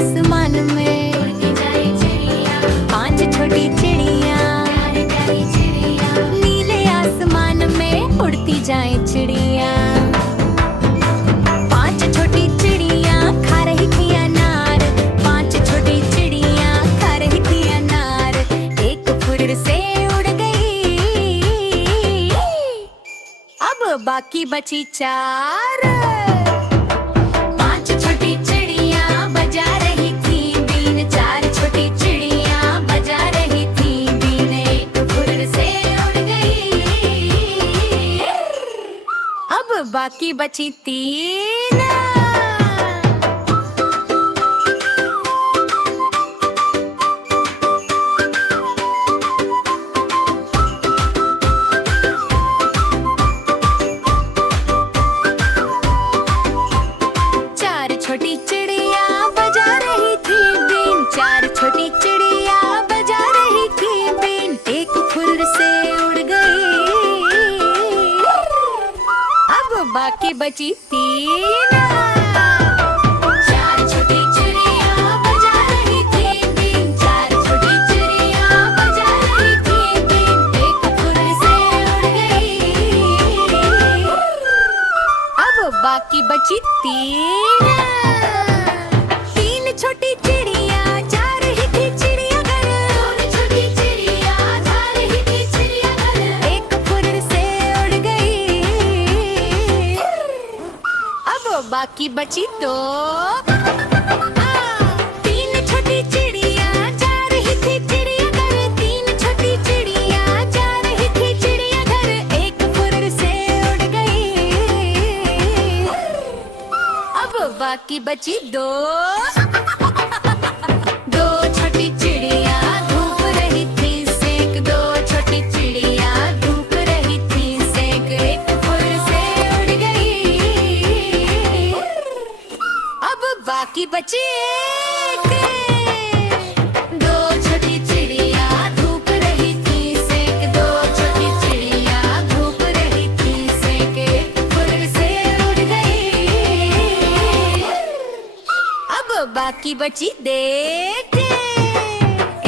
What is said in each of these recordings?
आसमान में उड़ती जाए चिड़िया, 5 छोटी चिड़िया। प्यारी प्यारी चिड़िया, नीले आसमान में उड़ती जाए चिड़िया। 5 छोटी चिड़िया खा रही थी अनार। 5 छोटी चिड़िया खा रही थी अनार। एक फुर्र से उड़ गई, अब बाकी बची 4। 5 छोटी चिड़िया बजा रही थी बीन। 4 छोटी चिड़िया बजा रही थी बीन। एक फुर्र से उड़ गई, अब बाकी बची 3। छोटी चिड़िया बजा रही थी बीन। 4 छोटी चिड़िया बजा रही थी बीन। एक फुर्र से उड़ गई, अब बाकी बची 3। 4 छोटी चिड़िया बजा रही थी बीन। 4 छोटी चिड़िया बजा रही थी बीन। एक फुर्र से उड़ गई, अब बाकी बची 3। 3 छोटी चिड़िया जा रही थी चिड़ियाघर। 2 छोटी चिड़िया जा रही थी चिड़ियाघर। एक फुर्र से उड़ गई, अब बाकी बची 2। 3 छोटी चिड़िया जा रही थी चिड़ियाघर। 3 छोटी चिड़िया जा रही थी चिड़ियाघर। एक फुर्र से उड़ गई, अब बाकी बची 2। 2 छोटी चिड़िया धूप रही थी सेक। 2 छोटी चिड़िया धूप रही थी सेक। एक फुर्र से उड़ गई, अब बाकी बची 1। 2 छोटी चिड़िया धूप रही थी सेक। 2 छोटी चिड़िया धूप रही थी सेक। एक फुर्र से उड़ गई, अब बाकी बची देख।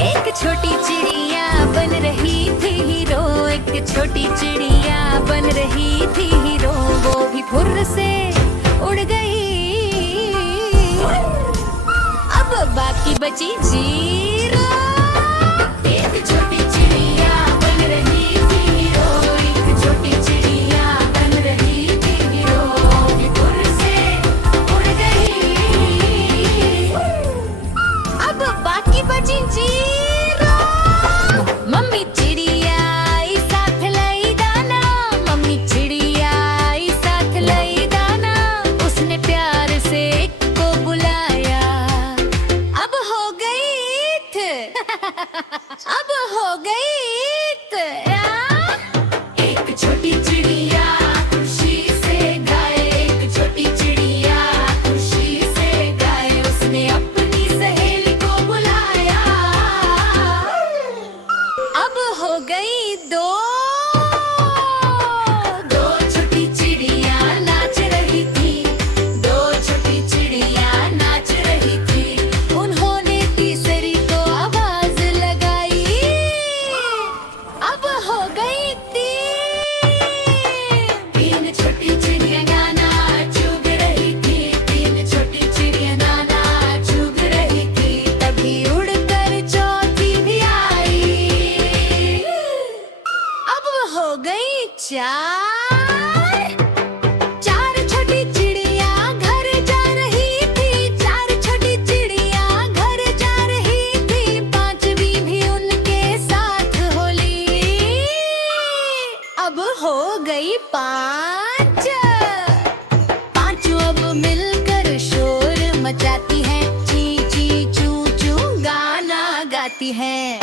एक छोटी चिड़िया बन रही थी हीरो। एक छोटी चिड़िया बन रही थी हीरो। वो भी फुर्र से उड़ गई, अब बाकी बची 0। एक छोटी चिड़िया बन रही थी हीरो। एक छोटी चिड़िया बन रही थी हीरो। वो भी फुर्र से उड़ गई, अब बाकी बची 0। मम्मी चिड़िया आई साथ लाई दाना। मम्मी चिड़िया आई साथ लाई दाना। उसने प्यार से एक को बुलाया, अब हो गई ईद। अब हो गई ईद। एक छोटी चिड़िया खुशी से गाए। एक छोटी चिड़िया खुशी से गाए। उसने अपनी सहेली को बुलाया, अब हो गई 2। 2 छोटी चिड़िया नाच रही थी। 2 छोटी चिड़िया नाच रही थी। उन्होंने तीसरी को आवाज लगाई, अब हो गई 3। 3 छोटी चिड़िया गाना चुग रही थी। 3 छोटी चिड़िया गाना चुग रही थी। तभी उड़कर चौथी भी आई, अब हो गई 4। 4 छोटी चिड़िया घर जा रही थी। 4 छोटी चिड़िया घर जा रही थी। 5वीं भी उनके साथ होली, अब हो गई 5। 5 अब मिलकर शोर मचाती हैं। ची ची चू चू गाना गाती हैं।